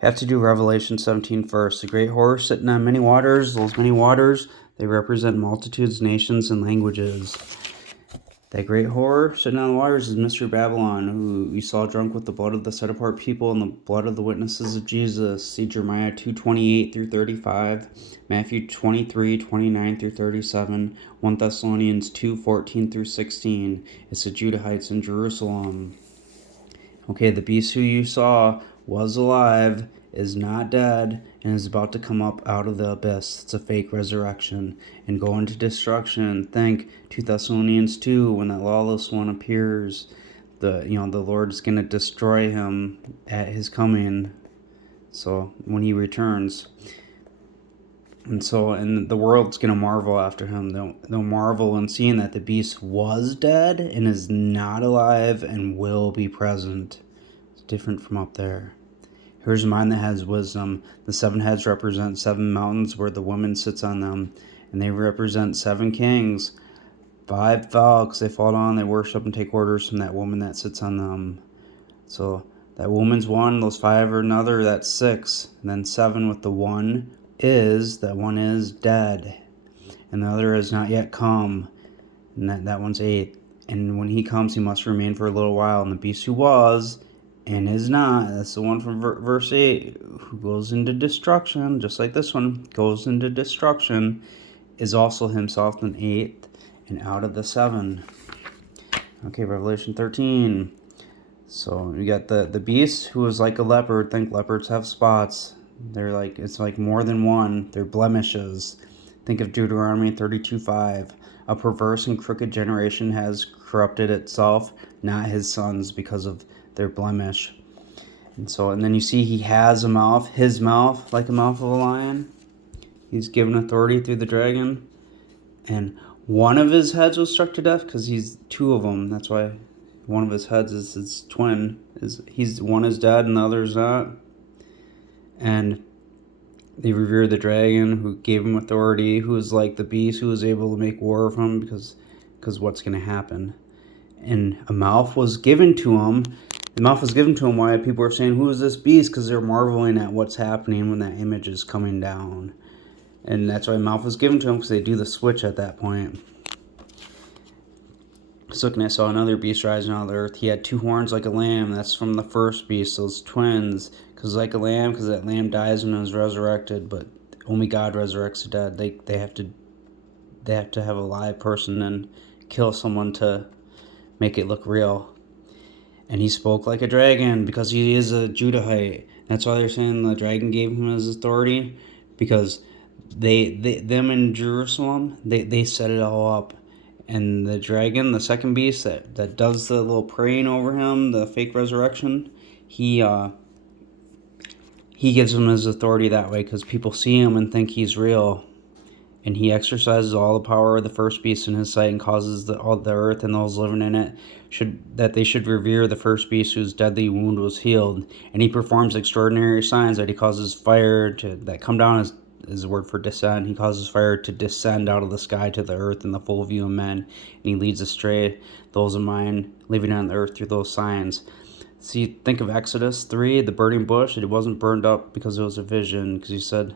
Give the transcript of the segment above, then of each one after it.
Have to do Revelation 17 first. The great horse sitting on many waters. Those many waters, they represent multitudes, nations, and languages. That great whore sitting on the waters is Mystery Babylon, who we saw drunk with the blood of the set-apart people and the blood of the witnesses of Jesus. See Jeremiah 2:28 through 35, Matthew 23:29 through 37, 1 Thessalonians 2:14 through 16. It's the Judahites in Jerusalem. Okay, the beast who you saw was alive, is not dead, and is about to come up out of the abyss. It's a fake resurrection and go into destruction. Think 2 Thessalonians 2, when that lawless one appears, the Lord's going to destroy him at his coming. So when he returns. And the world's going to marvel after him. They'll marvel in seeing that the beast was dead and is not alive and will be present. It's different from up there. Here's a mind that has wisdom. The 7 heads represent 7 mountains where the woman sits on them, and they represent 7 kings. 5 fell because they fall down, they worship and take orders from that woman that sits on them. So that woman's 1, those 5 are another, that's 6. And then 7 with the 1 that one is dead. And the other has not yet come, and that one's 8. And when he comes, he must remain for a little while. And the beast who was and is not, that's the one from verse 8, who goes into destruction, just like this one goes into destruction, is also himself an 8th and out of the 7. Okay, Revelation 13. So you got the beast who is like a leopard. Think leopards have spots. It's like more than one. They're blemishes. Think of Deuteronomy 32:5. A perverse and crooked generation has corrupted itself, not his sons, because of their blemish. And then you see he has a mouth, his mouth, like a mouth of a lion. He's given authority through the dragon. And one of his heads was struck to death because he's 2 of them. That's why one of his heads is his twin. One is dead and the other is not. And they revere the dragon who gave him authority, who is like the beast, who is able to make war of him because what's going to happen. And a mouth was given to him. The mouth was given to him. Why people are saying, who is this beast? Because they're marveling at what's happening when that image is coming down. And that's why a mouth was given to him, because they do the switch at that point. Looking, I saw another beast rising out of the earth. He had 2 horns like a lamb. That's from the first beast, those twins. Because like a lamb, because that lamb dies when it was resurrected, but only God resurrects the dead. They have to have a live person and kill someone to make it look real. And he spoke like a dragon because he is a Judahite. That's why they're saying the dragon gave him his authority, because them in Jerusalem, they set it all up. And the dragon, the second beast that does the little praying over him, the fake resurrection, he gives him his authority that way because people see him and think he's real. And he exercises all the power of the first beast in his sight and causes all the earth and those living in it that they should revere the first beast whose deadly wound was healed. And he performs extraordinary signs that he causes fire that come down is the word for descend. He causes fire to descend out of the sky to the earth in the full view of men. And he leads astray those of mine living on the earth through those signs. See, think of Exodus 3, the burning bush. It wasn't burned up because it was a vision, because he said,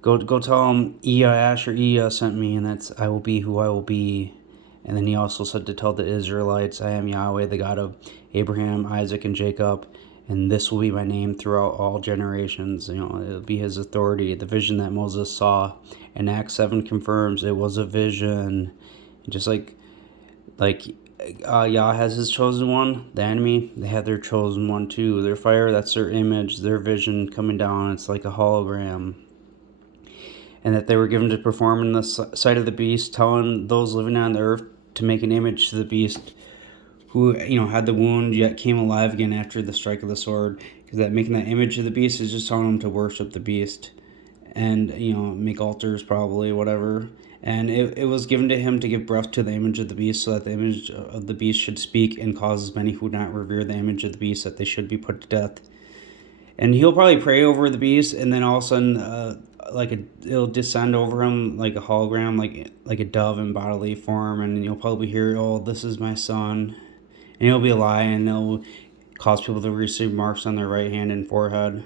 Go tell him Asher sent me, and that's I will be who I will be. And then he also said to tell the Israelites, I am Yahweh, the God of Abraham, Isaac, and Jacob, and this will be my name throughout all generations. It'll be his authority. The vision that Moses saw in Acts 7 confirms it was a vision. Just like Yah has his chosen one, the enemy, they have their chosen one too. Their fire, that's their image, their vision coming down. It's like a hologram. And that they were given to perform in the sight of the beast, telling those living on the earth to make an image to the beast who had the wound yet came alive again after the strike of the sword. Because that making that image of the beast is just telling them to worship the beast and make altars, probably, whatever. And it was given to him to give breath to the image of the beast, so that the image of the beast should speak and cause many who would not revere the image of the beast that they should be put to death. And he'll probably pray over the beast, and then all of a sudden it'll descend over him like a hologram, like a dove in bodily form, and you'll probably hear, oh, this is my son. And he'll be a lie, and it'll cause people to receive marks on their right hand and forehead.